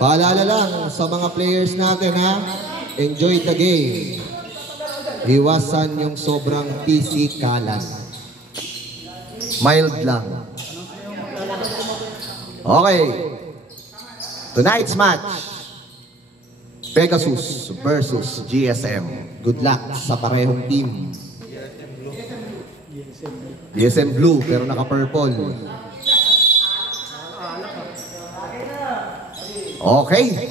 Paalala lang sa mga players natin ha, enjoy the game. Iwasan yung sobrang pisikalan. Mild lang. Okay. Tonight's match. Pegasus versus GSM. Good luck sa parehong team. GSM blue pero naka-purple. Okay.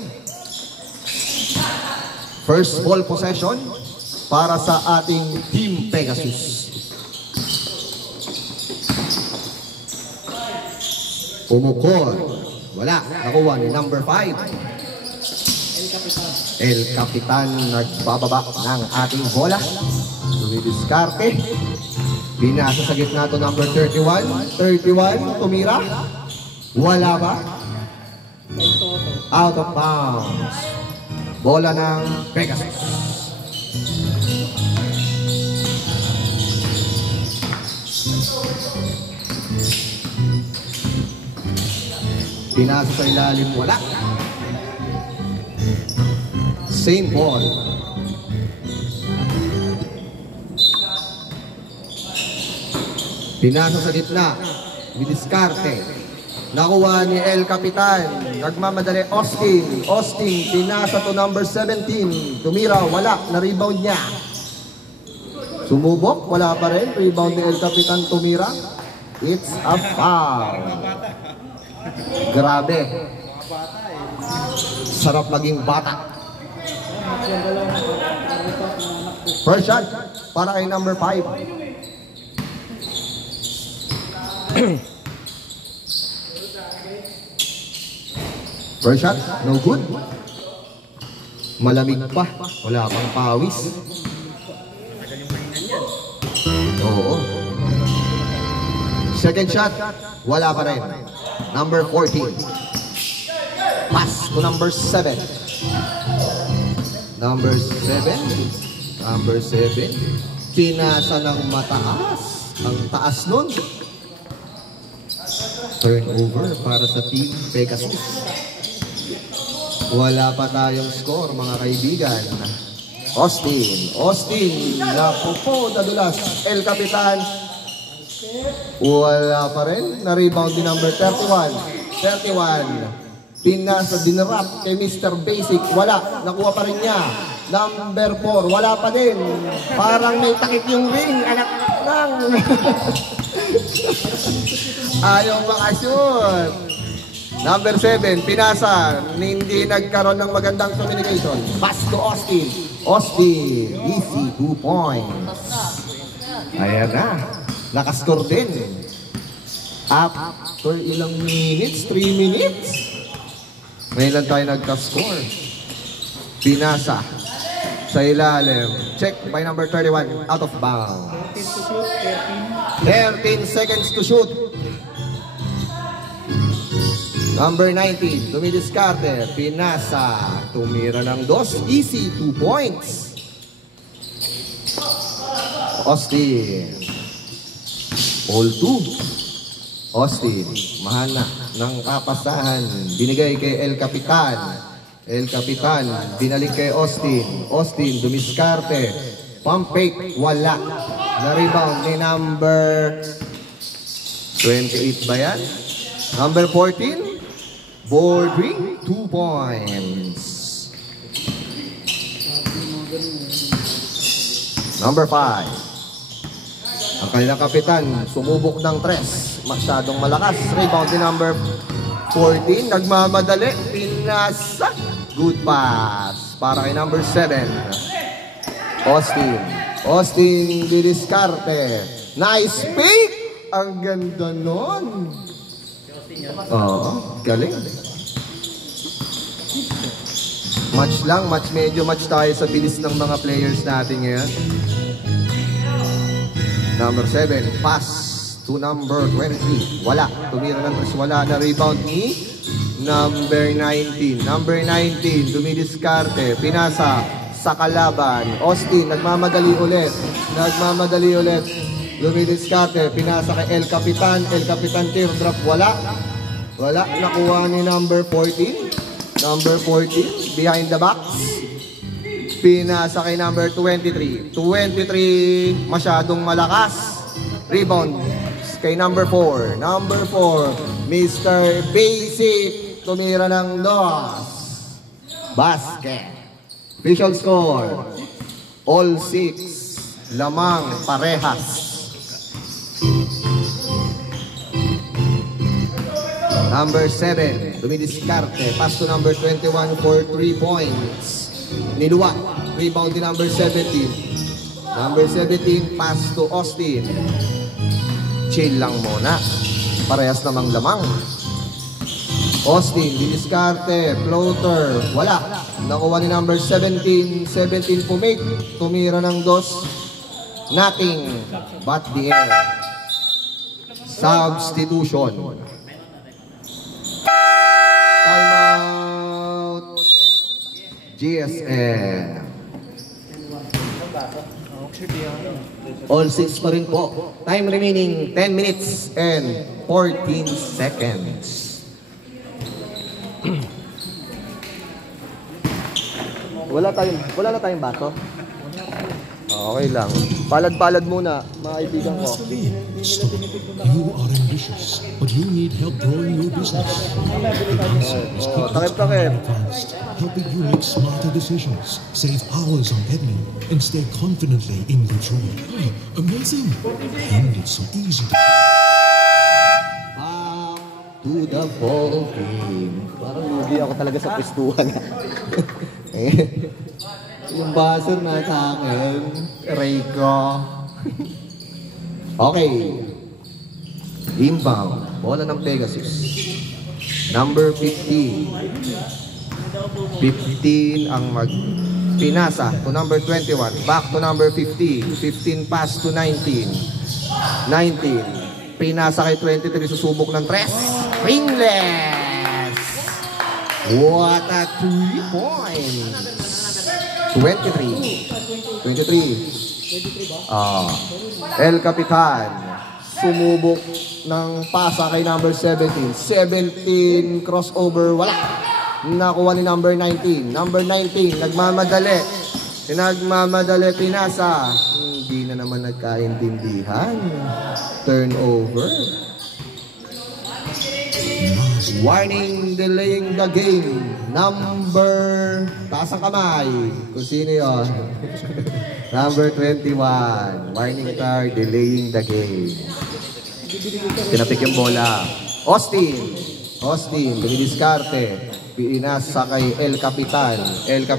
First ball possession para sa ating Team Pegasus. Umukol. Wala. Nakuha ni number 5. El Capitan nagbababa ng ating bola. Dumidiskarte. Binasa sa gitna ito number 31. 31. Tumira. Wala ba? Out of bounds. Bola ng Pegasus. Pinasa sa ilalim, wala. Same ball. Pinasa sa gitna. Bidiskarte. Nakuha ni El Capitan. Nagmamadali Austin. Austin, pinasa to number 17. Tumira, wala. Na-rebound niya. Sumubok, wala pa rin. Rebound ni El Capitan, tumira. It's a foul. Grabe. Sarap maging bata. First shot para kay number 5. First shot, no good. Malamig pa. Wala pang pawis. Oo. Second shot, wala pa rin. Number 14. Pass to number 7. Number 7. Number 7. Pinasa ng mataas. Ang taas nun. Turnover para sa Team Pegasus. Wala pa tayong score, mga kaibigan. Austin. Austin. Napupo, nadulas. El Capitan. Wala pa rin. Na-rebound din number 31. 31. Pinasa, dinrap kay Mr. Basic. Wala. Nakuha pa rin niya. Number 4. Wala pa din. Parang may takip yung ring. Anak lang. Ayaw makashoot. Number 7, pinasa. Hindi nagkaroon ng magandang communication. Pass to Austin. Austin, easy 2 points. Ayan na. Nakascore din. After ilang minutes? 3 minutes? Ngayon lang tayo nagka-score. Pinasa. Sa ilalim. Check by number 31. Out of bounds. 13 seconds to shoot. Number 19, dumidiskarte, pinasa, tumira ng 2, easy, 2 points. Austin, all 2. Austin, mahana ng kapasahan, binigay kay El Capitan. El Capitan, binalik kay Austin. Austin, dumiskarte, pump fake, wala. Na-rebound ni number 28 ba yan? Number 14. Bordering, 2 points. Number 5. Ang kanilang kapitan, sumubok ng 3. Masyadong malakas. Rebound ni number 14. Nagmamadali. Pinasa. Good pass. Para kay number 7. Austin. Austin didiskarte. Nice pick. Ang ganda nun. Oo, galing. Match lang, medyo match tayo sa bilis ng mga players natin ngayon. Number 7, pass to number 23. Wala, tumira ng 3, wala na rebound ni number 19. Number 19, dumidiskarte, pinasa sa kalaban. Austin, nagmamadali ulit. Dumidiskarte, pinasa kay El Capitan. El Capitan teardrop, wala. Wala, nakuha ni number 14. Number 14, behind the box. Pinasa kay number 23. 23, masyadong malakas. Rebound kay number 4. Number 4, Mr. Basic. Tumira ng dos. Basket. Official score. All 6. Lamang parehas. Number 7, dumidiskarte. Pass to number 21 for 3 points. Niluwa. Rebound din number 17. Number 17, pass to Austin. Chill lang muna. Parehas namang lamang. Austin, didiskarte. Floater. Wala. Nakuha ni number 17. 17 pumake. Tumira ng dos. Nothing but the air. Substitution. Timeout. GSM. All 6 pa rin po. Time remaining 10 minutes and 14 seconds. Wala na tayong baso. Okay lang. Palad-palad muna, mga kaibigan ko. Stop. You are ambitious, but you need help growing your business. The answer is Takip-takip. Advanced, helping you make smarter decisions, save hours on admin, and stay confidently in control. Amazing! And it's so easy to... To the ball game. Parang lugi ako talaga sa pistuhan. Yung buzzer na sa akin. Rico. Okay. Inbound. Bola ng Pegasus. Number 15. 15 ang pinasa to number 21. Back to number 15. 15 pass to 19. 19. Pinasa kay 23. Susubok ng 3. Ringless. What a 3 points. 23. El Capitan sumubok ng pasa kay number 17. 17 crossover, wala. Nakuha ni number 19. Number 19 nagmamadali. Pinasa. Hindi na naman nagkaintindihan. Turnover. Warning, delaying the game. Number, taas ang kamay. Kung sino yun? Number 21. Warning card, delaying the game. Tinapik yung bola. Austin, dinidiskarte. Pinasa kay El Capitan. El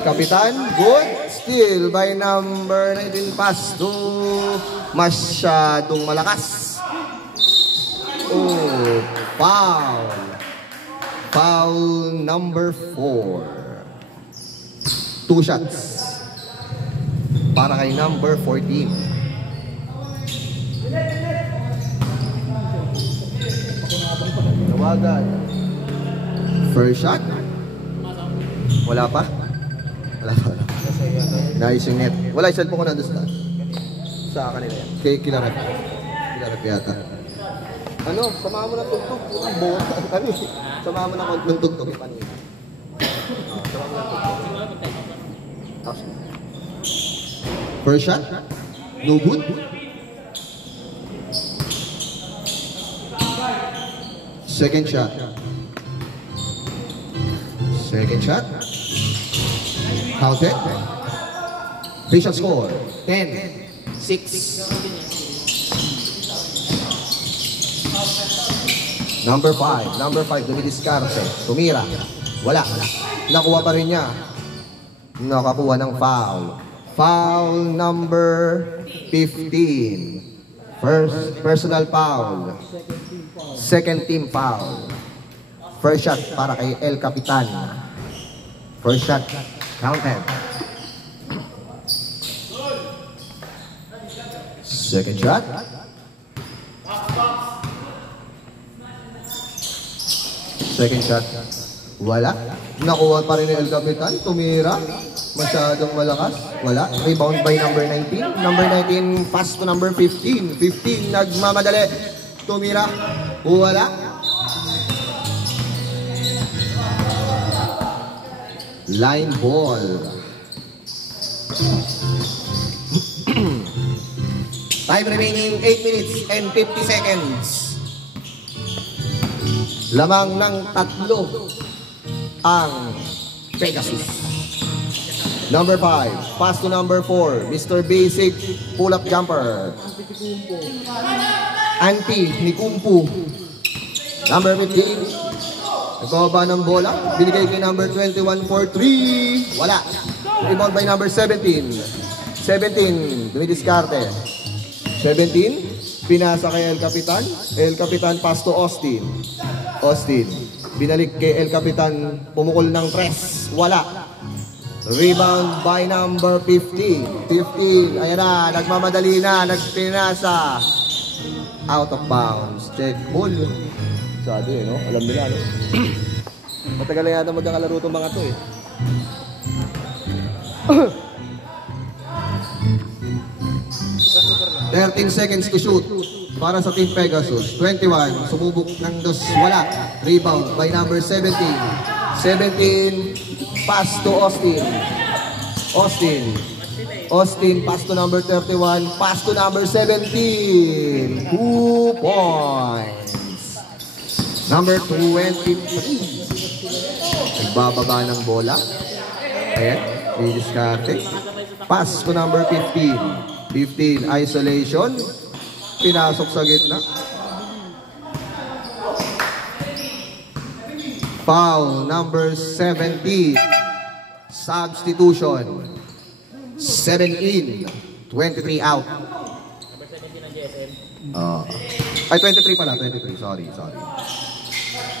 Capitan, good. Steal by number 19. Pass to masyadong malakas. Oh, foul. Foul number 4. 2 shots. Para kay number 14. Tawagan. First shot. Wala pa? Wala pa. Nice yung net. Wala yung cellphone ko nandun sa kanila yan. Kilarap. Kilarap yata. Ano, samahan mo ng tugtog. Ang buwan. Samahan mo ng tugtog. Samahan mo ng tugtog. First shot. No good. Second shot. Counted. Official score. 10-6. Number 5, dumidiskarte. Tumira. Wala. Nakuha pa rin niya. Nakakuha ng foul. Foul number 15. First personal foul. Second team foul. First shot para kay El Capitan. First shot counted. Second shot. Second shot. Wala. Nakuha pa rin ni El Capitan. Tumira. Masyadong malakas. Wala. Rebound by number 19. Number 19 pass to number 15. 15 nagmamadali. Tumira. Wala. Line ball. Time remaining 8 minutes and 50 seconds. Lamang ng 3 ang Pegasus. Number 5, pass to number 4, Mr. Basic pull-up jumper. Anti ni Kumpu. Number 15, nagbaba ng bola, binigay kay number 21 for 3. Wala. Rebound by number 17. 17, dumidiskarte. 17, pinasa kay El Capitan. El Capitan pass to Austin. Austin, binalik kay El Capitan, pumukol ng 3. Wala. Rebound by number 15. 15, ayan na, nagmamadali na, nagpinasa. Out of bounds. Check ball. Sabi no? Alam nila, no? Matagal na yata magkakalaro itong mga to, eh. 13 seconds to shoot para sa Team Pegasus. 21, sumubok ng 2, wala. Rebound by number 17. 17, pass to Austin. Austin, pass to number 31, pass to number 17. 2 points. Number 23. Nagbababa ng bola. Ayan, didiskarte. Pass to number 15. 15, isolation. Pinasok sa gitna. Foul, number 17. Substitution. 17. 23 out. Ay, 23 pala. 23. Sorry.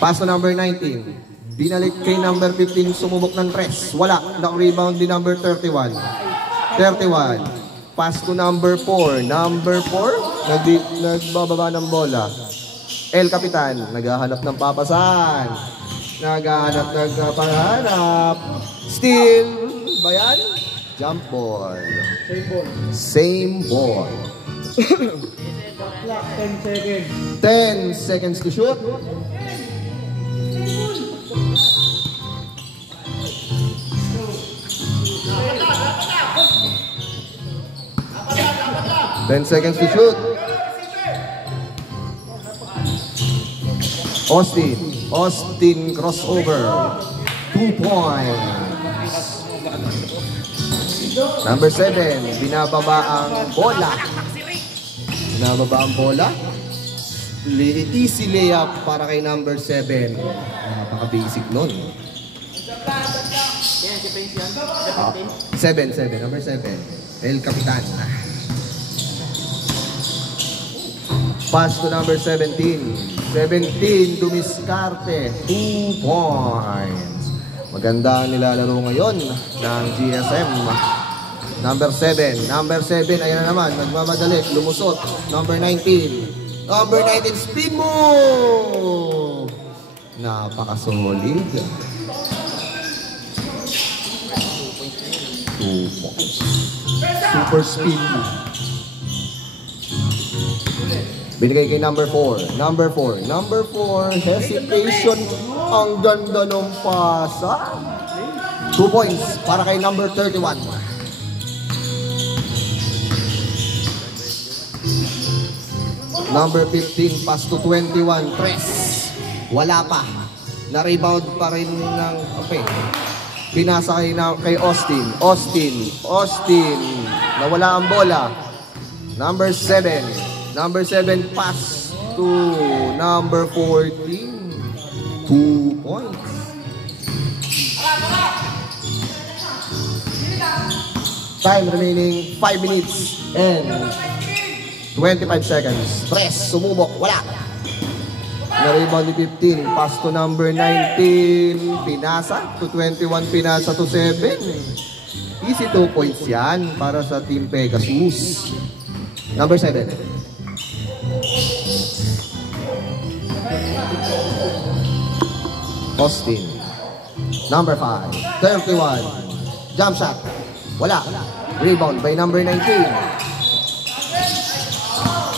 Pass to number 19. Binalik kay number 15. Sumubok ng 3. Wala. Naka-rebound din number 31. 31. Pass to number 4. Number 4, nagbababa ng bola. El Capitan, naghahanap ng papasan. Naghahanap. Steal. Ba yan? Jump ball. Same ball. 10 seconds to shoot. Ten seconds to shoot. Austin crossover. 2 points. Number 7, binababa ang bola. Easy layup para kay number 7. Napaka-basic nun. 7, number 7. El Capitan. Pass to number 17. 17, dumiskarte. 2 points. Maganda ang nilalaro ngayon ng GSM. Number 7, ayan na naman, nagmamadali, lumusot. Number 19, spin move! Napaka-solid. 2 points. Super spin move. Binigay kay number 4. Number 4, hesitation. Ang ganda ng pasa. 2 points para kay number 31. Number 15, pass to 21. Press. Wala pa. Na-rebound pa rin ng pinasa kay Austin. Nawala ang bola. Number 7, pass to number 14. 2 points. Time remaining 5 minutes and 25 seconds. Press, sumubok, wala. Na-rebound ni 15. Pass to number 19. Pinasa to 21. Pinasa to 7. Easy 2 points yan para sa Team Pegasus. Number 7. Austin. Number 5. 31. Jump shot. Wala. Rebound by number 19.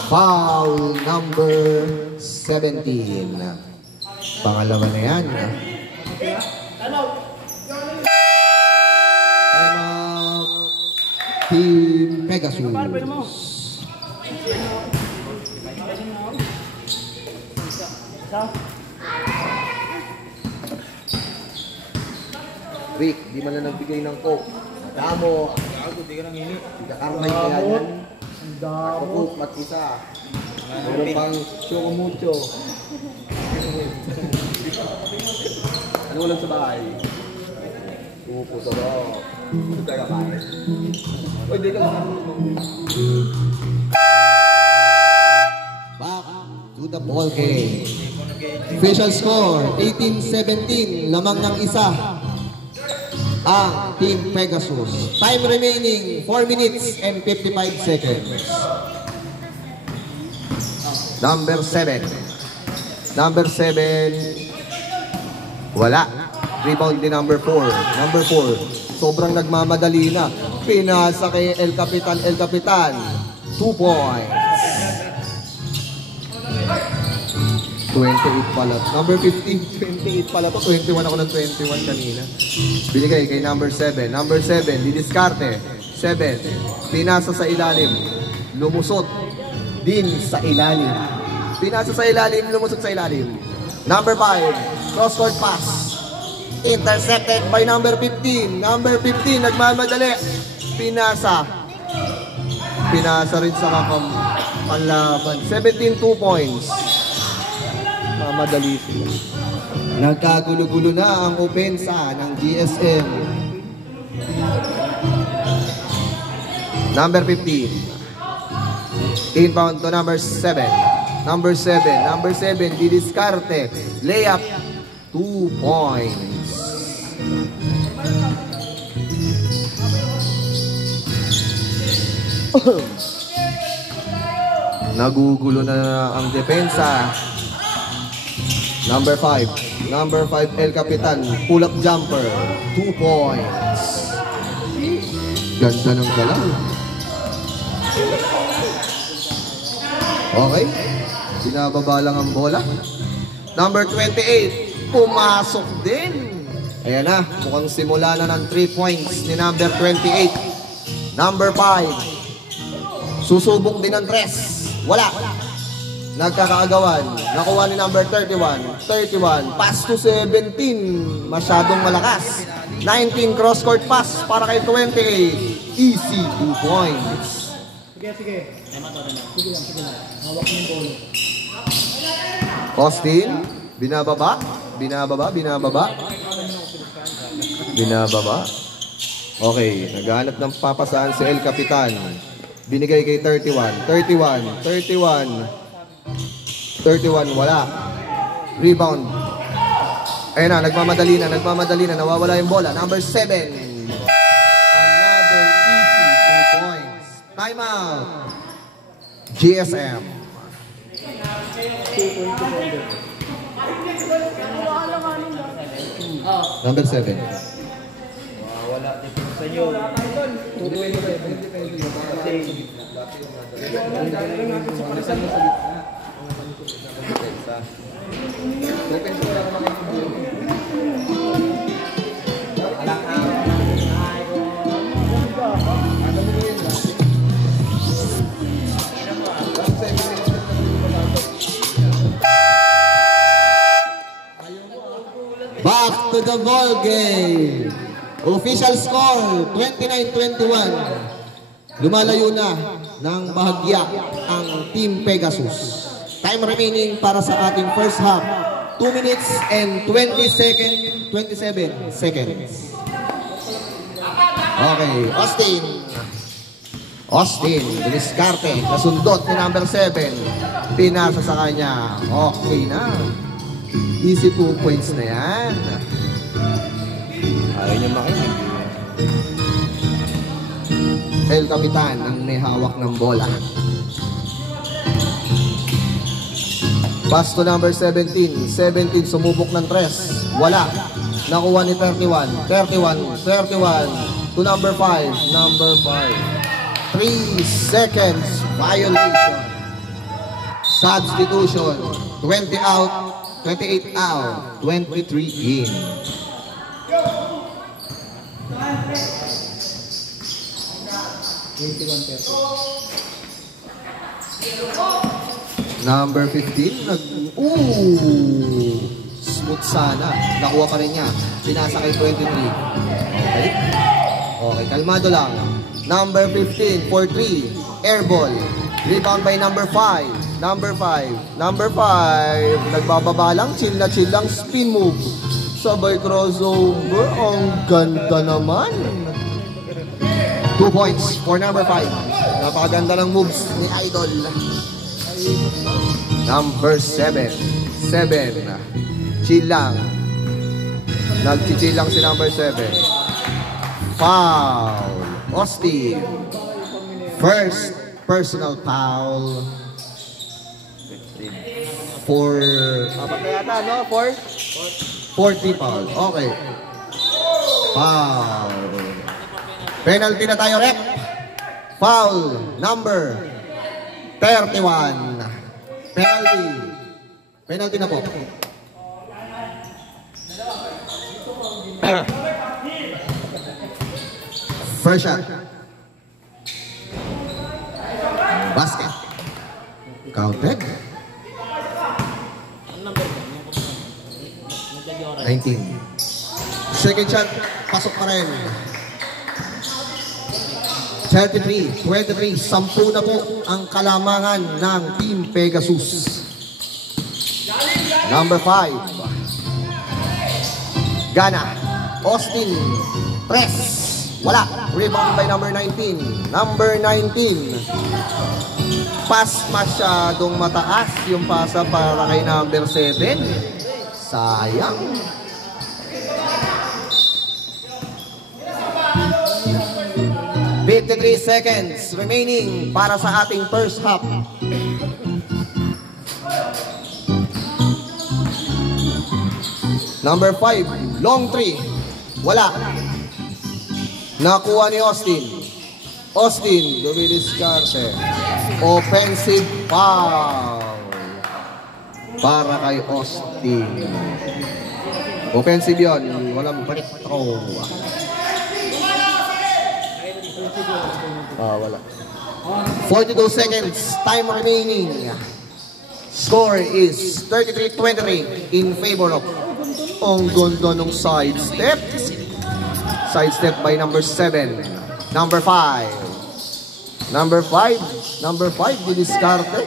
Foul number 17. Pangalawa na yan. Team Pegasus. Rick, di man na nagbigay ng coke. Damo. Di ka nang hini. Kakarmay kaya yan. Coke, matisa. Meron pang chocomucho. Ano ulam sa bahay? Pupo sa bawang. Teka pa. Uy, di ka lang. Back to the ball game. Official score, 18-17. Lamang ng isa ang Team Pegasus. Time remaining, 4 minutes and 55 seconds. Number 7. Number 7. Wala. Rebound ni number 4. Number 4. Sobrang nagmamadali na. Pinasa kay El Capitan. El Capitan. 2 points. 28 pala. Number 15. 28 pala to. 21 ako ng 21 kanina. Binigay kay number 7. Number 7. Didiskarte. 7. Pinasa sa ilalim. Lumusot din sa ilalim. Pinasa sa ilalim. Lumusot sa ilalim. Number 5. Cross-court pass. Intercepted by number 15. Number 15, nagmamadali. Pinasa. Pinasa rin sa panlaban. 17, 2 points. Mamadali sila. Nagkagulo-gulo na ang opensa ng GSM. Number 15. Inbound to number 7. Number 7. Number 7, didiskarte. Layup. 2 points. Nagugulo na ang depensa. Number 5. Number 5, El Capitan. Pull-up jumper. 2 points. Ganda ng galaw. Okay. Binababa lang ang bola. Number 28. Pumasok din. Ayan na. Mukhang simula na ng 3 points ni number 28. Number 5. Susubok din ng 3. Wala. Nagkakaagawan. Nakuha ni number 31. 31. Pass to 17. Masyadong malakas. 19. Cross-court pass para kay 28. Easy 2 points. Sige. Sige lang. Hawak mo yung bolo. Austin. Binababa. Okay. Naghanap ng papasahan si El Capitan. Binigay kay 31. 31, wala. Rebound. Ayun na, nagmamadali na. Nawawala yung bola. Number 7. Another easy 2 points. Time out. GSM. Number 7. Wala dito sa inyo. Back to the ball game. Official score, 29-21. Lumalayo na ng bahagya ang Team Pegasus. Time remaining para sa ating first half, 2 minutes and 27 seconds. Okay, Austin, diskarte, nasundot ni number 7. Pinasa sa kanya. Okay na. Easy 2 points na yan. Ayaw niya makinig. El Capitan ang may hawak ng bola. Pass to number 17. 17 sumubok ng 3. Wala. Nakuha ni 31. 31 to number 5. Number 5. 3 seconds violation. Substitution. 20 out. 28 out. 23 in. 21-30. Number 15, smooth sana. Nakuha pa rin niya. Pinasa kay 23. Okay. Okay, kalmado lang. Number 15 for 3. Air ball. Rebound by number 5. Number 5. Number 5. Nagbababa lang. Chill lang. Spin move. Sabay crossover. Ang ganda naman. 2 points for number 5. Napakaganda ng moves ni Idol. Number 7. Chill lang. Nag-chill lang si number 7. Foul. Austin. First personal foul. For... Apat na yata, no? For? 40 foul. Okay. Foul. Penalty na tayo, rep. Foul. Number 31. Penalty na po. First shot. Basket. Counted. 19. Second shot. Pasok pa rin. 33, 23, 10 na po ang kalamangan ng Team Pegasus. Number 5. Gana. Austin. Press. Wala. Rebound by number 19. Number 19. Pass masyadong mataas yung pasa para kay number 7. Sayang. $53 seconds remaining para sa ating first half. Number 5, long 3. Wala. Nakuha ni Austin. Dumidiskarte. Offensive foul para kay Austin. Offensive yun. Walang balik throw. Wala. 42 seconds. Time remaining. Score is 33-23 in favor of. Ang ganda ng side step. Side step by number 7. Number 5. Number 5, didiskarte.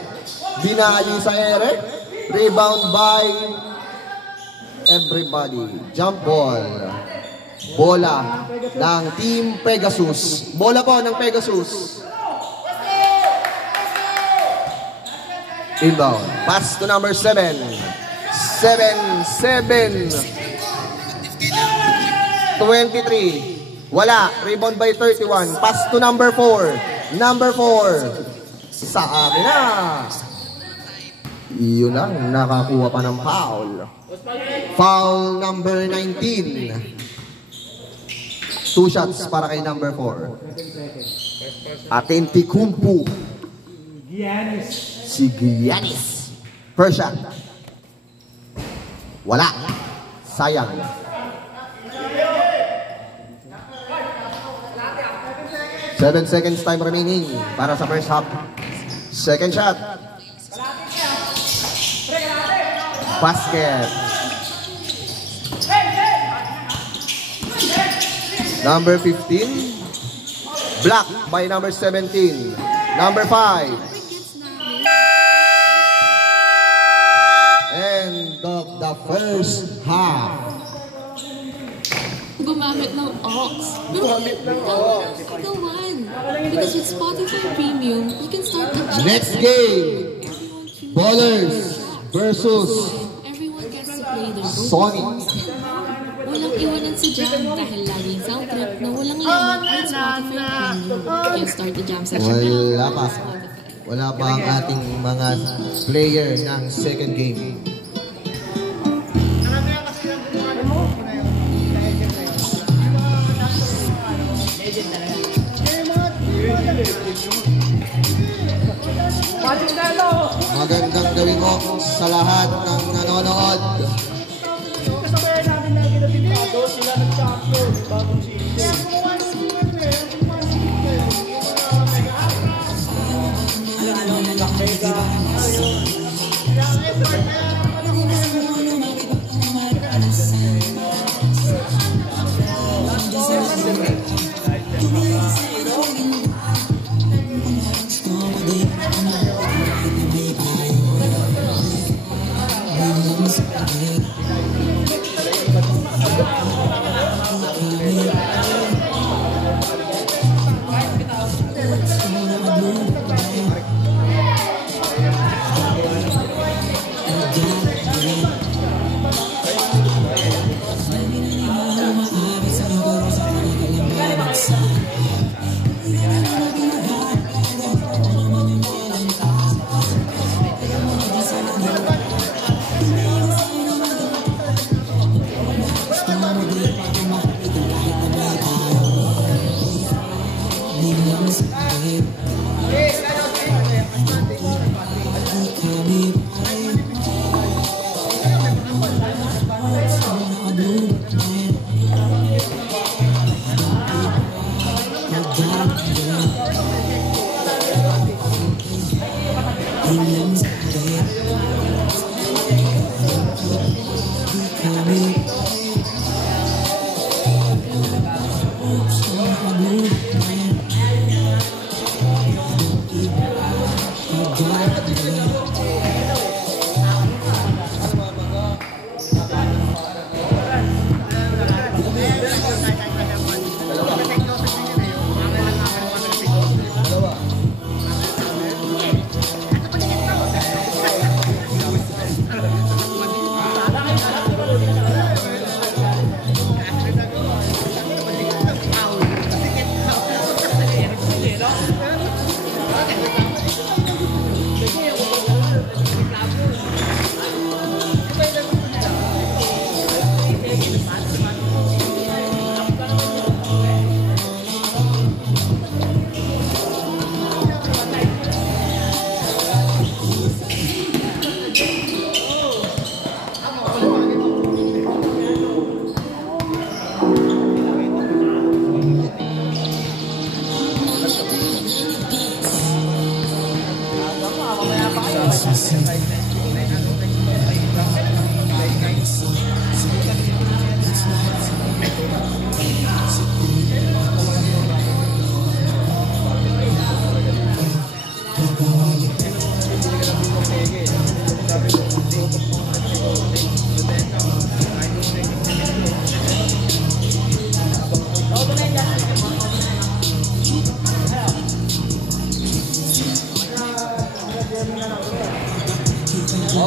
Binali sa ere. Rebound by everybody. Jump ball. Bola ng Team Pegasus. Bola po ng Pegasus. Inbound. Pass to number 7. 23. Wala. Rebound by 31. Pass to number 4. Number 4. Sa akin na. Iyon lang. Nakakuha pa ng foul. Foul number 19. 2 shots para kay number 4. Atentikumpu. Si Giannis. First shot. Wala. Sayang. Seven seconds time remaining para sa first half. Second shot. Basket. Number 15. Blocked by number 17. Number 5. End of the first half. Gumamit ng Ox. Gumamit ng Ox. Because with Spotify Premium, you can start the jam. Next game. Ballers versus Everyone gets to play their role. Sonic. Walang iwanan sa jam dahil laging sound trip na walang limit with Spotify Premium. You can start the jam session Wala now pa. on Spotify. Wala pa ang ating mga player ng second game. Magandang gabi mo sa lahat ng nanonood. Kasabayan natin na kinatintado, sila nag-champion, bagong season.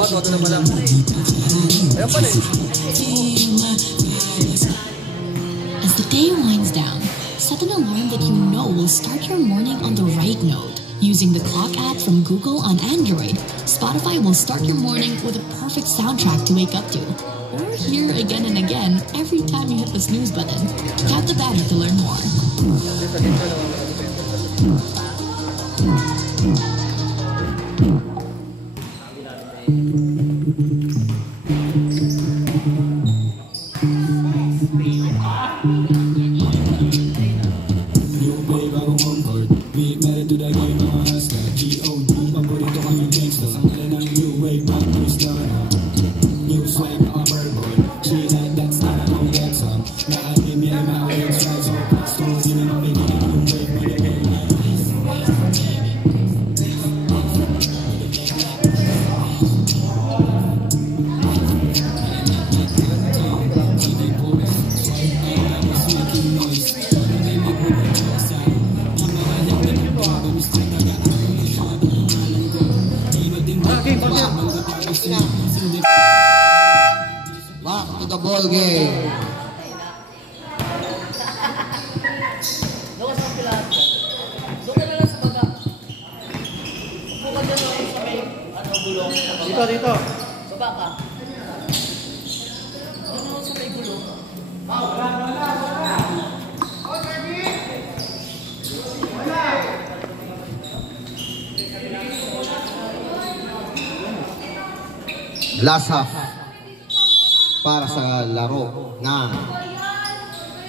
Toto naman lang. Ayan pala eh. As the day winds down, set an alarm that you know will start your morning on the right note. Using the clock app from Google on Android, Spotify will start your morning with a perfect soundtrack to wake up to. Or hear again and again every time you hit the snooze button. Tap the banner to learn more. Back to the ball game. Dito, dito. Baba ka. Doon sa may gulo. Last half para sa laro ng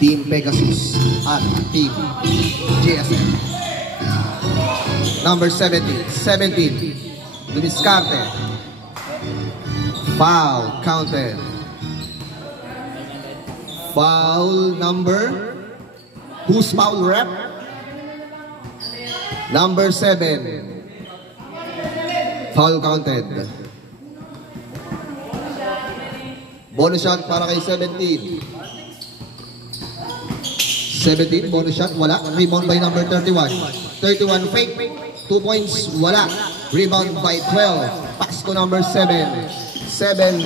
Team Pegasus at Team GSM. Number 17, Dumiscarte. Foul counted. Foul number, who's foul rep? Number 7. Foul counted. Bonus shot para kay 17. 17, bonus shot, wala. Rebound by number 31. 31, fake. 2 points, wala. Rebound by 12. Pass to number 7. 7.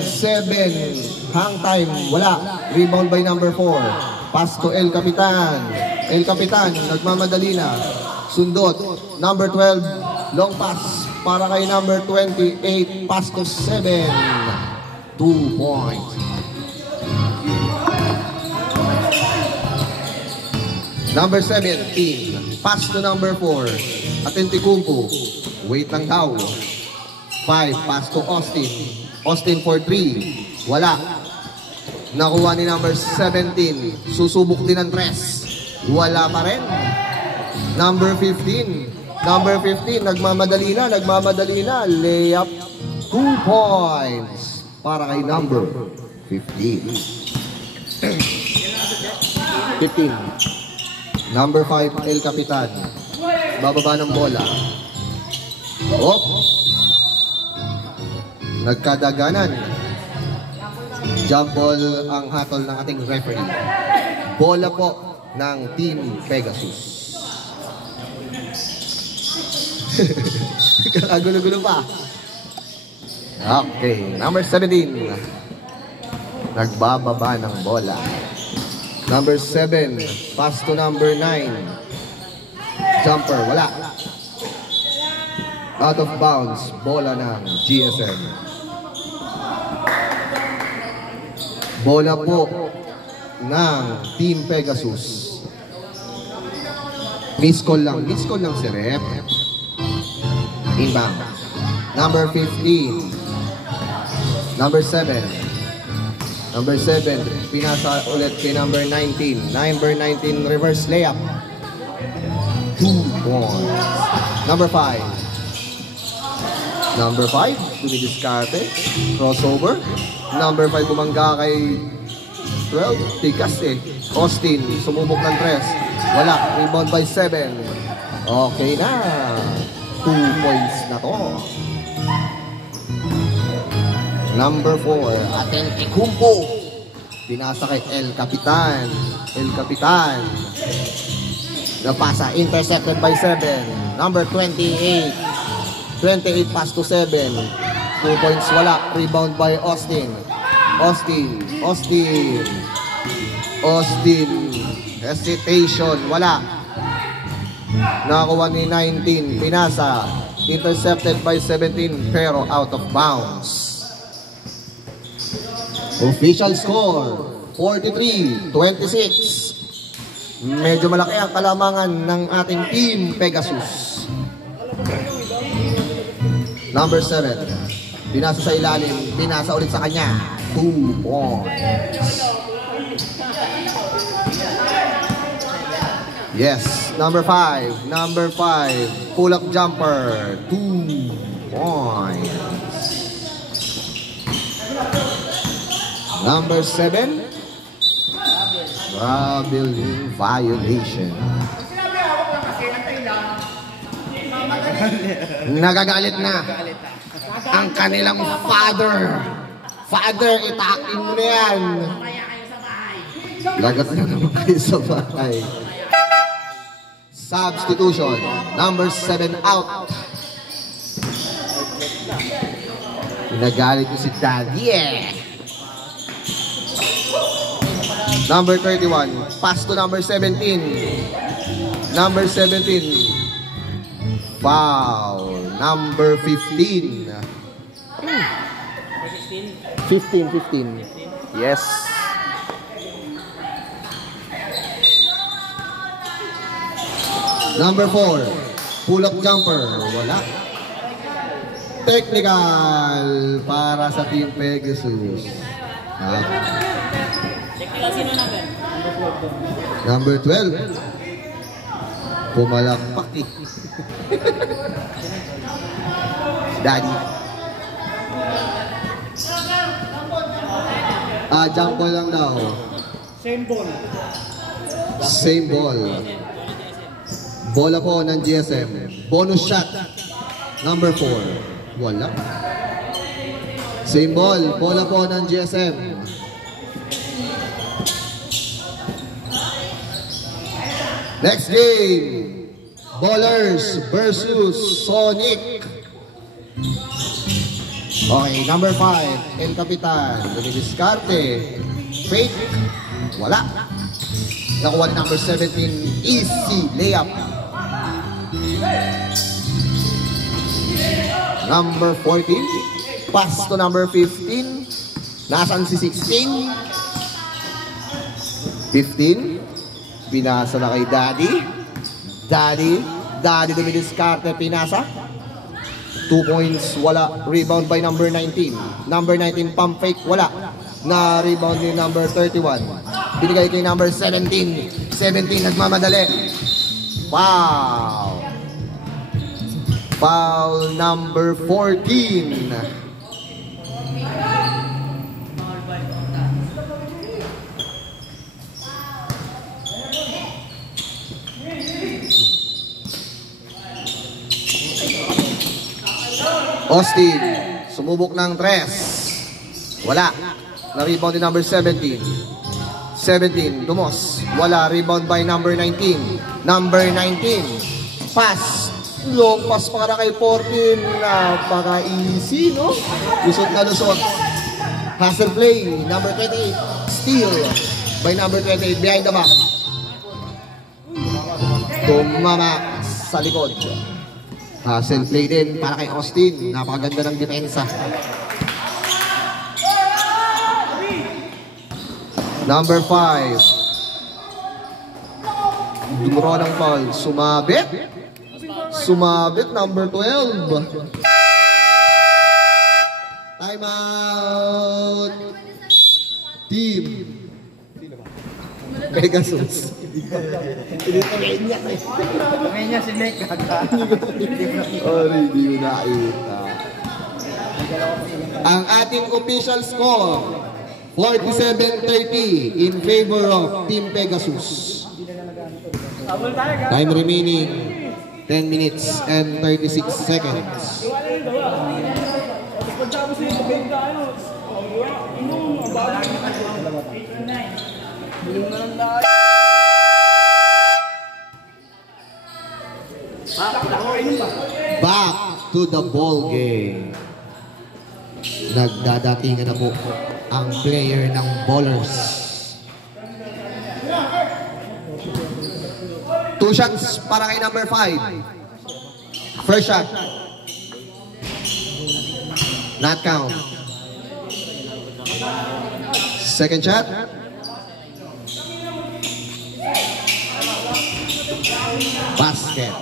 Hang time, wala. Rebound by number 4. Pass to El Capitan. El Capitan, nagmamadali na. Sundot. Number 12, long pass para kay number 28. Pass to 7. 2 points. Number 17, pass to number 4, Atentikumpu, wait lang daw. 5, pass to Austin. Austin for 3, wala. Nakuha ni number 17. Susubok din ng 3. Wala pa rin. Number 15. Number 15, nagmamadali na. Layup, 2 points para kay number 15. 15. Number 5, El Capitan. Bababa ng bola. Oh. Nagkadaganan. Jump ball ang hatol ng ating referee. Bola po ng Team Pegasus. Kakagulo-gulo pa. Okay, number 17. Nagbababa ng bola. Number 7, pass to number 9. Jumper, wala. Out of bounds, bola ng GSM. Bola po ng Team Pegasus. Miss call lang si Rep. Inbound. Number 15. Number 7. Number 7. Pinasa ulit kay number 19. Number 19 reverse layup. 2 points. Number 5. Number 5. Dumidiskarte. Crossover. Number 5 bumangga kay 12. Tigas eh. Austin. Sumubok ng 3. Wala. Rebound by 7. Okay na. 2 points na to. Number 4, Aten Ekumpo. Pinasa kay El Capitan. Napasa, intercepted by 7. Number 28. 28 pass to 7. 2 points wala. Rebound by Austin. Hesitation, wala. Nakakuha ni 19, pinasa, intercepted by 17, pero out of bounds. Official score, 43-26. Medyo malaki ang kalamangan ng ating Team Pegasus. Number 7, pinasa sa ilalim, pinasa ulit sa kanya, 2 points. Yes, number 5, pull-up jumper, 2 points. Number 7, traveling violation. Nagagalit na ang kanilang father. Father, itakin mo na yan. Lagat na naman kayo sa bahay. Substitution. Number 7 out. Nagalit ko si Daddy eh. Number 31. Pass to number 17. Number 17. Foul. Number 15. 15. Yes. Number 4, pull-up jumper, wala. Technical para sa Team Pegasus. Technical sino number? Number 12. Pumalakpak eh. Daddy. Jump ball lang daw. Same ball. Bola po ng GSM. Bonus shot. Number 4. Wala. Same ball. Bola po ng GSM. Next game. Ballers versus Sonic. Okay, number 5. El Capitan. Dumidiskarte. Fake. Wala. Nakuha ni number 17. Easy layup. Number 14. Pass to number 15. Nasaan si 16? 15. Pinasa na kay Daddy. Daddy dumidiskarte. Pinasa. 2 points. Wala. Rebound by number 19. Number 19 pump fake. Wala. na rebound ni number 31. Binigay kay number 17. 17 nagmamadali. Foul. Foul number 14. Austin, sumubok ng 3. Wala. Na-rebound ni number 17. 17, dumos. Wala. Rebound by number 19. Number 19. Pass. Long pass para kay 14. Napaka-easy, no? Lusot na lusot. Hustle play. Number 28. Steal by number 28. Behind the back. Tumama sa likod. Hustle play din para kay Austin. Napakaganda ng depensa. Number 5. Dumuro ng foul. Sumabit. Sumabit. Number 12. Time out. Team Pegasus. Hindi pa ganyan eh. Ganyan si Nick. Oh, hindi ko nakita. Ang ating official score, 47-30 in favor of Team Pegasus. Time remaining, 10 minutes and 36 seconds. Back to the ball game. Nagdadatingan na po ang player ng Ballers. 2 shots para kay number 5. First shot. Not count. Second shot. Basket.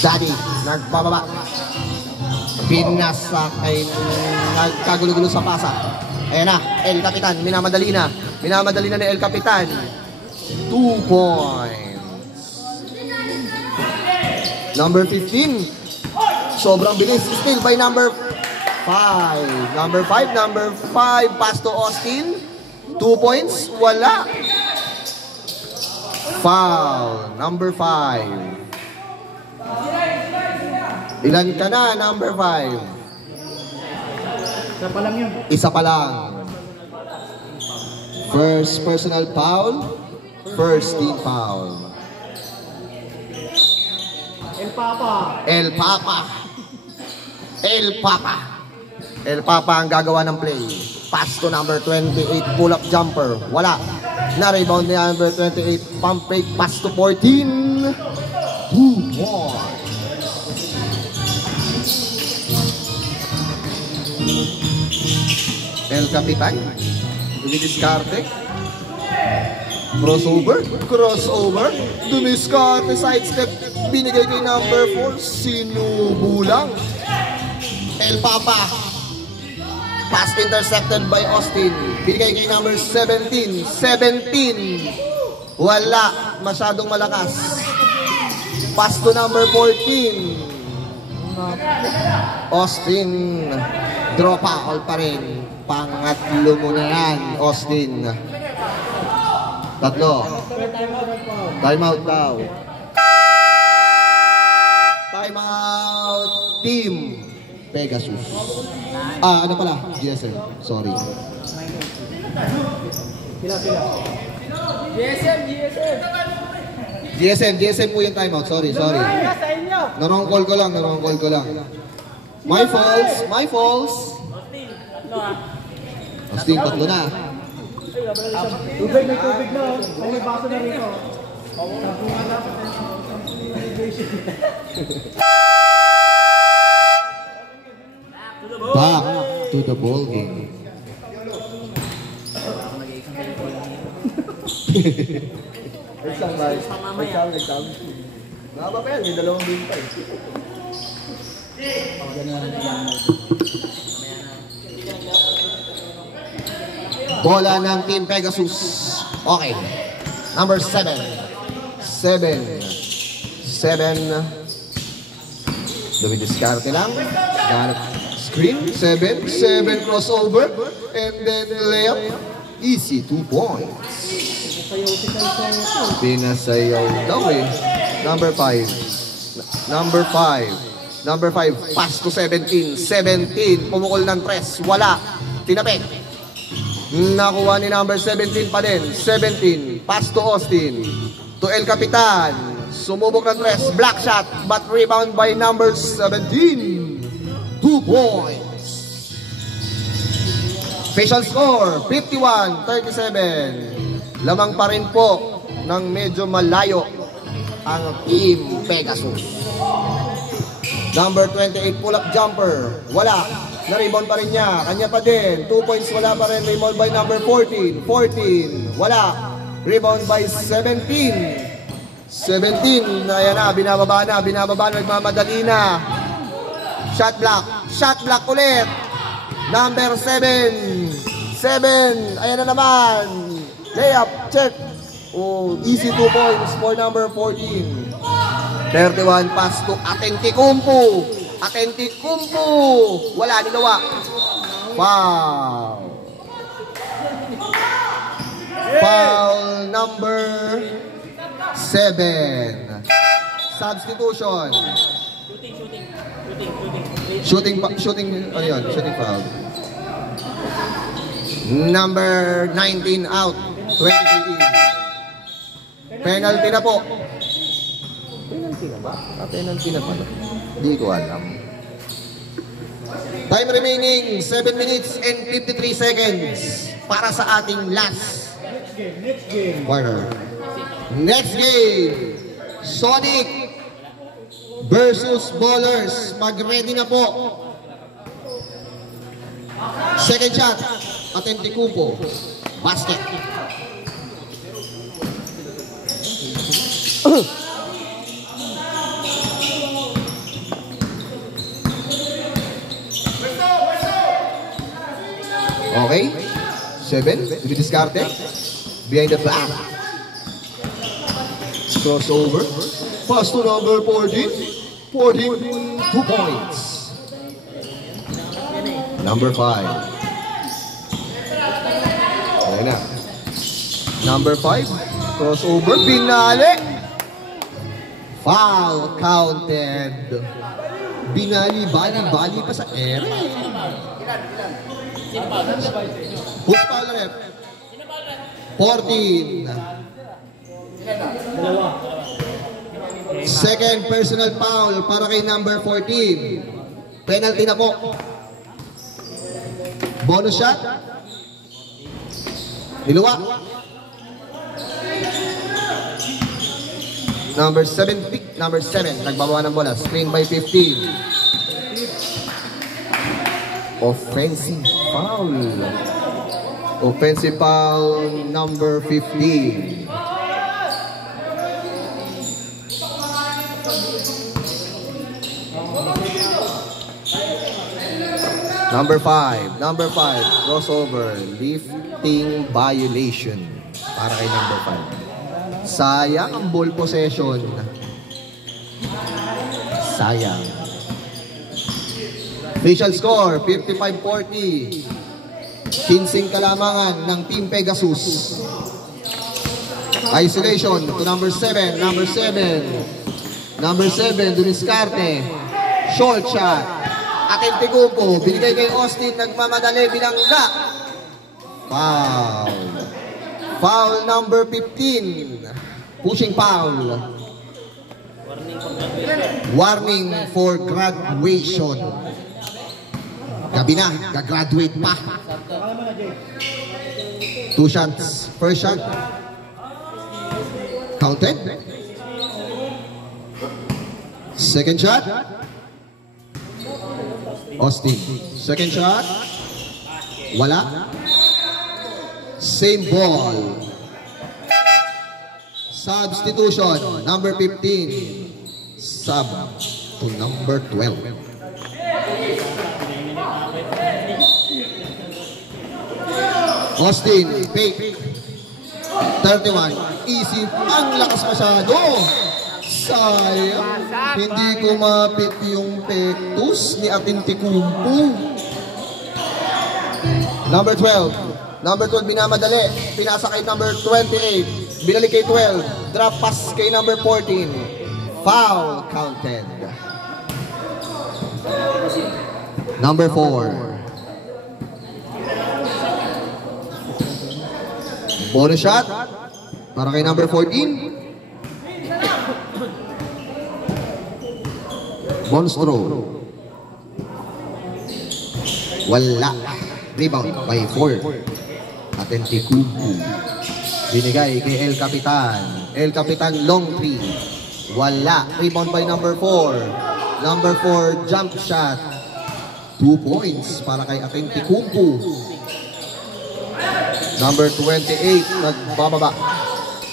Daddy, nagbababa. Pinasa ay nagkagulo-gulo sa pasa. Ayan na, El Capitan, minamadali na. Minamadali na ni El Capitan. 2 points. Number 15. Sobrang bilis. Still by number 5. Number 5. Pass to Austin. 2 points. Wala. Foul. Number 5. Ilan ka na, number 5? Isa pa lang yun. Isa pa lang. First personal foul. First team foul. El Papa. El Papa. El Papa. El Papa ang gagawa ng play. Pass to number 28. Pull-up jumper. Wala. Na-rebound ni number 28. Pump fake. Pass to 14. 2 more. El Capitan. Dumidiskarte. Crossover. Dumiskarte. Sidestep. Binigay kay number 4. Sinubulang. El Papa. Pass intercepted by Austin. Binigay kay number 17. 17. Wala. Masyadong malakas. Pass to number 14. Austin. Draw foul pa rin. Pangatlo mo na yan, Austin. 3. Time out daw. Time out. Team Pegasus. Ano pala? GSM. Sorry. GSM po yung time out. Sorry. Narong call ko lang. My faults. Austin, 3 na. Tubig na. May baso na rito. Back to the ball game. Exam. Mga pa yan, may 2 game pa eh. Bola ng Team Pegasus. Okay. Number 7. 7. Dumidiskarte lang. Ganap screen. 7 crossover. And then layup. Easy 2 points. Pinasayaw daw eh. Number 5. Number 5. Pass to 17. 17. Pumukol ng 3. Wala. Tinapik. Nakuha ni number 17 pa din. 17. Pass to Austin. To El Capitan. Sumubok ng 3. Black shot. But rebound by number 17. 2 points. Official score. 51-37. Lamang pa rin po ng medyo malayo ang Team Pegasus. Number 28. Pull-up jumper. Wala. Na-rebound pa rin niya. Kanya pa din. 2 points wala pa rin. Rebound by number 14. 14. Wala. Rebound by 17. 17. Ayan na. Binababa na. Nagmamadali na. Shot block. Shot block ulit. Number 7. 7. Ayan na naman. Layup. Check. Oh, easy 2 points for number 14. 31. Pass to Atentikumpu. Wala, ninawa. Foul. Foul number 7. Substitution. Shooting, ano yun? Shooting foul. Number 19 out. 23 in. Penalty na po. Penalty na ba? Penalty na pala. Hindi ko alam. Time remaining 7 minutes and 53 seconds para sa ating last quarter. Next game, Sonic versus Ballers. Mag-ready na po. Second shot, Atentikumpu. Basket. Okay. 7. Didiskarte. Behind the back. Crossover. Pass to number 14. 14. 2 points. Number 5. Ayan na. Number 5. Crossover. Binali. Foul counted. Binali, bali pa sa air. Who's foul rep? 14. Second personal foul para kay number 14. Penalty na po. Bonus shot. Niluwa. Number 7. Nagbabawa ng bola. Screen by 15. Offensive foul. Offensive foul number 15. Number 5. Crossover. Lifting violation. Para kay number 5. Sayang ang ball possession. Sayang. Official score, 55-40. 15 kalamangan ng Team Pegasus. Isolation to number 7. Number 7, Dumiskarte. Short shot. Atentikumpu. Binigay kay Austin. Nagmamadali. Binangga. Foul. Foul number 15. Pushing foul. Warning for graduation. Gabi na, gagraduate pa. 2 shots. First shot. Counted. Second shot. Austin. Second shot. Wala. Same ball. Substitution. Number 15. Sub to number 12. Austin, fake. 31. Easy. Ang lakas masyado. Sayang. Hindi kumapit yung pectus ni Atintikumpu. Number 12. Number 12 minamadali. Pinasa kay number 28. Binalik kay 12. Drop pass kay number 14. Foul counted. Number 4. Bonus shot para kay number 14. Bonus throw. Wala. Rebound by 4. Atintikumpu. Binigay kay El Capitan. El Capitan long 3. Wala. Rebound by number 4. Number 4 jump shot. 2 points para kay Atintikumpu. Number 28, nagbababa.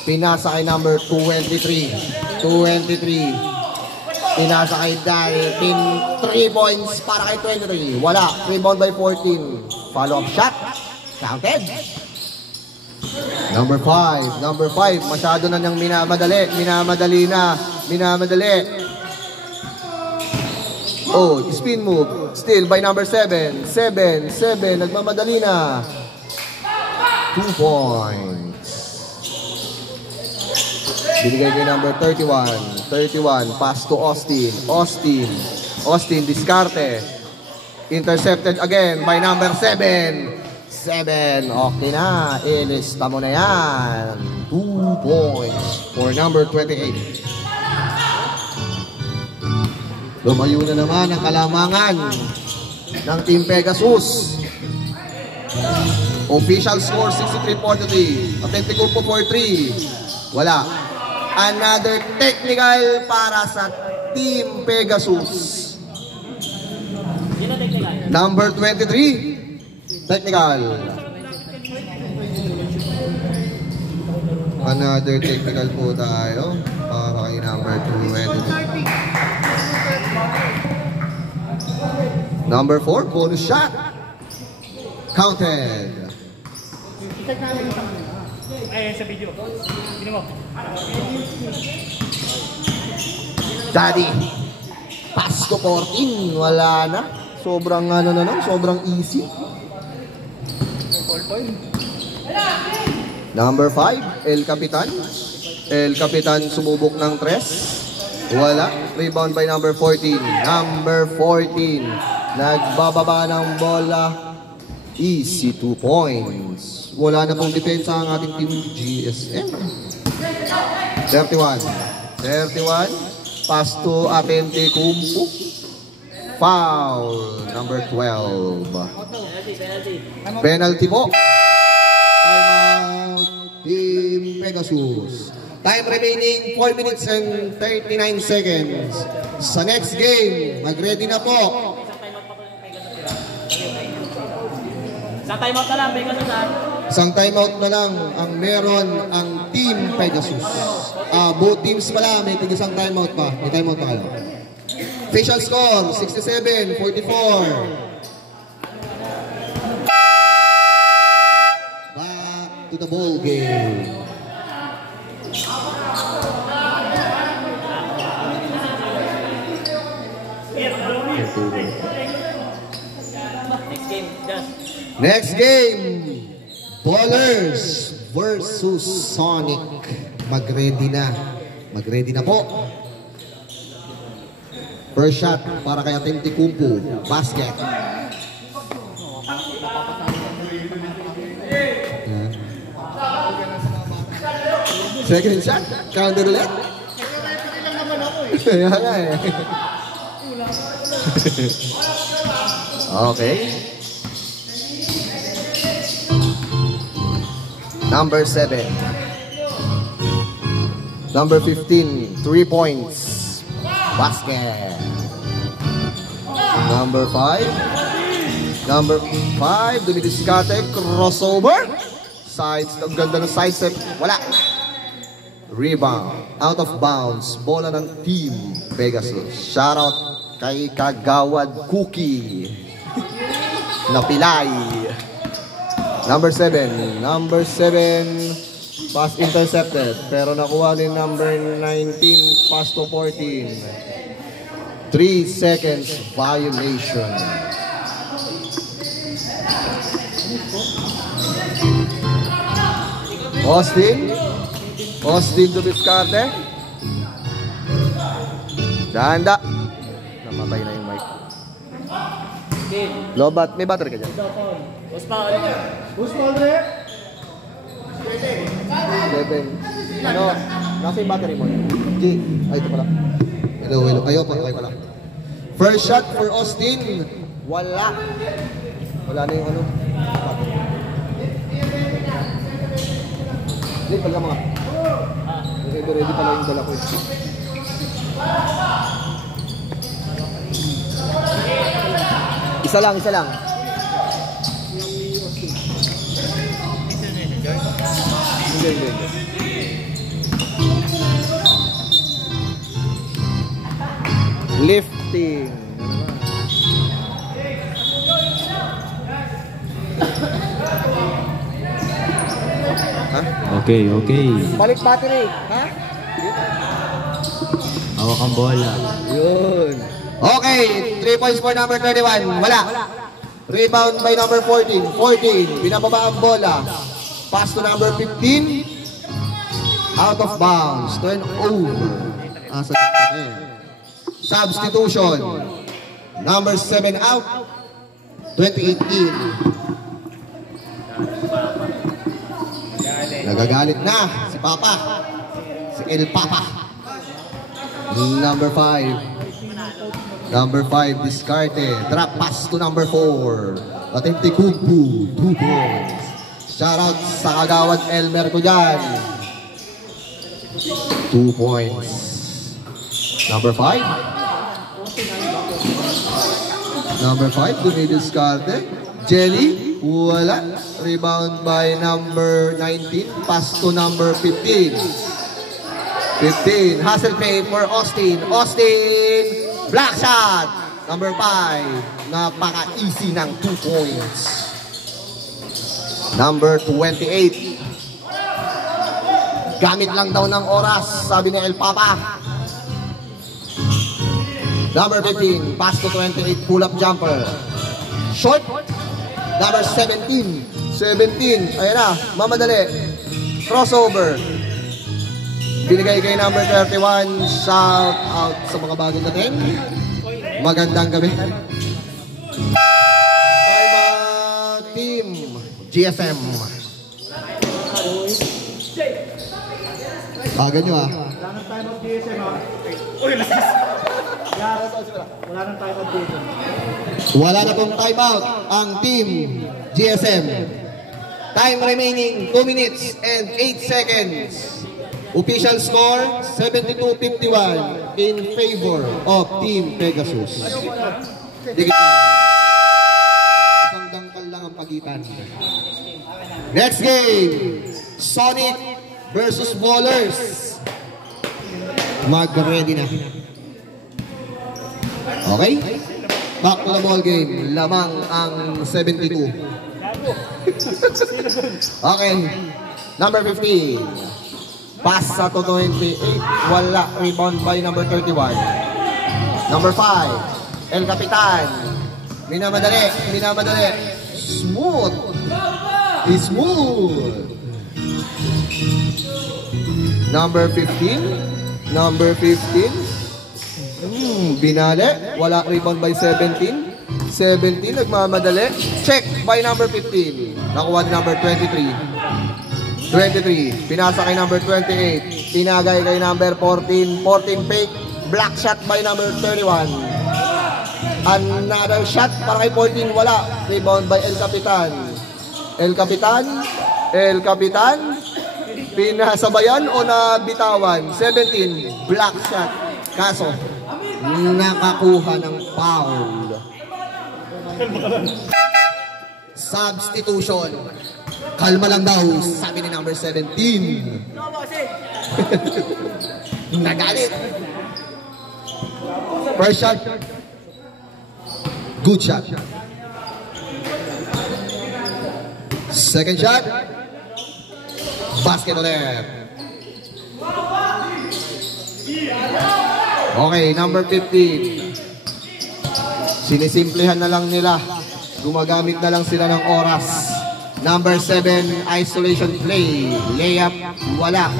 Pinasa kay number 23. 23. Pinasa kay Dalpin. 3 points para kay 23. Wala. Rebound by 14. Follow-up shot. Counted. Number 5. Number 5. Masyado na niyang minamadali. Minamadali na. Minamadali. Oh, spin move. Still by number 7. 7. Nagmamadali na. 2 points. Binigay kay number 31. 31. Pass to Austin. Austin, diskarte. Intercepted again by number 7. 7. Okay na. Ilista mo na yan. 2 points for number 28. Lumayo na naman ang kalamangan ng Team Pegasus. Official score 63-43. Atintikumpu for 3. Wala. Another technical para sa Team Pegasus. Number 23. Technical. Another technical po tayo. Para kay number 23. Number 4, bonus shot. Counted. Ay, sa video. Gino mo. Daddy. Pasko 14. Wala na. Sobrang ano na lang. Sobrang easy. Number 5, El Capitan. El Capitan sumubok ng 3. Wala. Rebound by number 14. Number 14. Nagbababa ng bola. Easy 2 points. Wala na pong depensa ang ating team GSM. 31. Pass to Atintikumpu. Foul. Number 12. Penalty po. Timeout. Team Pegasus. Time remaining 4 minutes and 39 seconds. Sa next game, mag-ready na po. Isang timeout na lang, Pegasus ha. Isang timeout na lang ang meron ang Team Pegasus. Both teams pala, may tig-isang timeout pa. May timeout pa kayo. Official score, 67-44. Back to the ball game. Next game, Ballers versus Sonic. Mag-ready na. Mag-ready na po. First shot para kay Atintikumpu. Basket. Second shot. Counter ulit. Kaya nga eh. Okay. Number 7. Number 15, 3 points. Basket. Number 5, dumidiskate, crossover. Sides, ang ganda ng side step. Wala. Rebound. Out of bounds. Bola ng Team Pegasus. Shoutout kay Kagawad Cookie. Napilay. Number 7. Number 7. Pass intercepted. Pero nakuha ni number 19. Pass to 14. 3 seconds violation. Austin to diskarte. Danda. Namatay na yung mic. Lobat, may battery ka dyan? Who's foul, Re? 11. Ano? Nasa yung battery mo? G. Ay, ito pala. Hello. Kayo pala. First shot for Austin. Wala na yung ano. Hindi pala mga. Ready pala yung dala ko. Isa lang. Hindi. Lifting. Okay. Balik battery. Ha? Hawak ang bola. Yun. Okay, 3 points for number 31. Wala. Rebound by number 14. 14. Binababa ang bola. Pass to number 15. Out of bounds. Turn over. Substitution. Number 7 out. 28 in. Nagagalit na si Papa. Si El Papa. Number 5. Number 5 discarded. Drop pass to number 4. Atente Kumpu. 2 points. Shoutout sa kagawad Elmer ko dyan. 2 points. Number 5. Number 5 dumidiscarded. Jelly. Wala. Rebound by number 19. Pass to number 15. 15. Hustle play for Austin. Black shot. Number 5. Napaka-easy ng 2 points. Number 28. Gamit lang daw ng oras, sabi ni El Papa. Number 15. Pass to 28. Pull-up jumper. Short. Number 17. Ayan na. Mamadali. Crossover. Binigay kay number 31. Shout out sa mga bagong dating. Magandang gabi. Time out, team GSM. Bagan nyo ah. Wala nang time of DSM, ha? Wala nang time of DSM. Wala na pong timeout ang team GSM. Time remaining 2 minutes and 8 seconds. Official score 72-51 in favor of Team Pegasus. Dikit na. Isang dangkal lang ang pagitan. Next game, Sonic versus Ballers. Mag-ready na. Okay? Back to the ball game. Lamang ang 72. Okay. Number 15. Pass sa to 28. Wala. Rebound by number 31. Number 5. El Capitan. Minamadali. Smooth. Number 15. Binali. Wala. Rebound by 17. 17. Nagmamadali. Check by number 15. Nakuha ni number 23. Pinasa kay number 28. Tinagay kay number 14. 14 fake. Black shot by number 31. Another shot para kay 14. Wala. Rebound by El Capitan. Pinasabayan o nabitawan? 17. Black shot. Kaso, nakakuha ng foul. Substitution. Kalma lang daw, sabi ni number 17. Nagalit. First shot. Good shot. Second shot. Basket ulit. Okay, number 15. Sinisimplihan na lang nila. Gumagamit na lang sila ng oras. Number 7, isolation play. Layup, wala.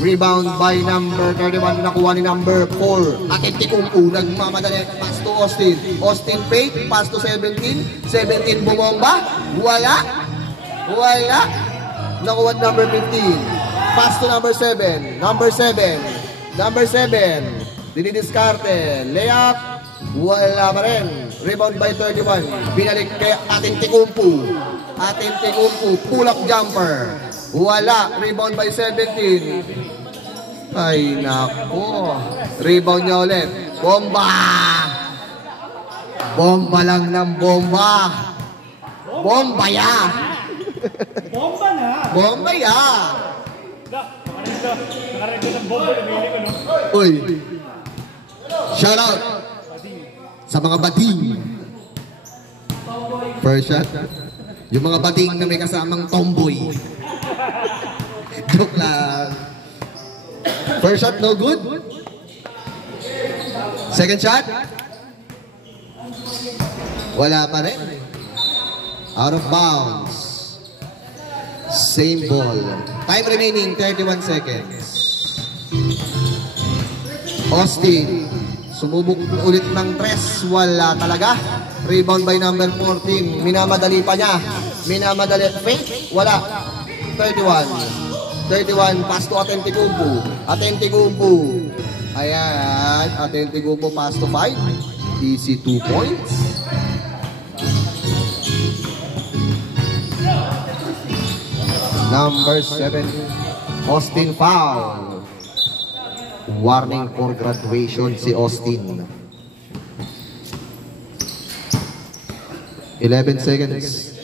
Rebound by number 31. Nakuha ni number 4. Antetokounmpo, nagmamadali. Pass to Austin. Austin fake. Pass to 17. 17 bumomba. Wala. Wala. Nakuha number 15. Pass to number 7. Number 7. Number 7. Dinidiskarte. Layup. Wala pa rin. Rebound by 31. Binalik kay Antetokounmpo. Antetokounmpo. Pull-up jumper. Wala. Rebound by 17. Ay, nako. Rebound niya ulit. Bomba! Bomba lang ng bomba. Bomba ya! Bomba na! Bomba ya! Nakarecord ng bomba na may ko, no? Uy! Shout out! Sa mga bading. First shot. Yung mga bading na may kasamang tomboy. Joke lang. First shot, no good. Second shot. Wala pa rin. Out of bounds. Same ball. Time remaining, 31 seconds. Austin. Sumubok ulit ng press. Wala talaga. Rebound by number 14. Minamadali pa niya. Minamadali. Fake. Wala. 31. 31. Pass to Antetokounmpo. Antetokounmpo. Ayan. Antetokounmpo pass to 5. Easy 2 points. Number 7. Austin foul. Warning for graduation si Austin. 11 seconds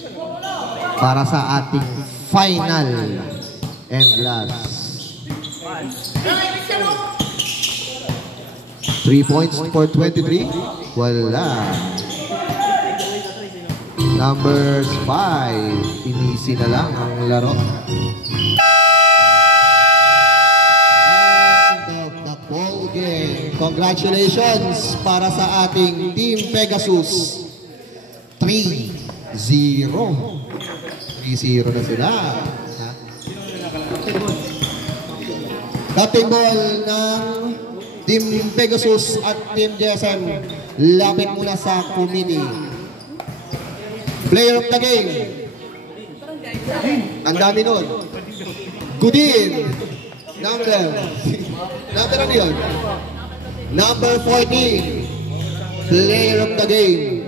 para sa ating final and last. 3 points for 23. Wala. Numbers 5. Inisi na lang ang laro. Congratulations para sa ating Team Pegasus. 3-0. 3-0 na sila. Captain ball ng Team Pegasus at Team JSM. Lapit muna sa committee. Player of the game. Ang dami nun. Goodin. Number ano yun? Number 14. Player of the game.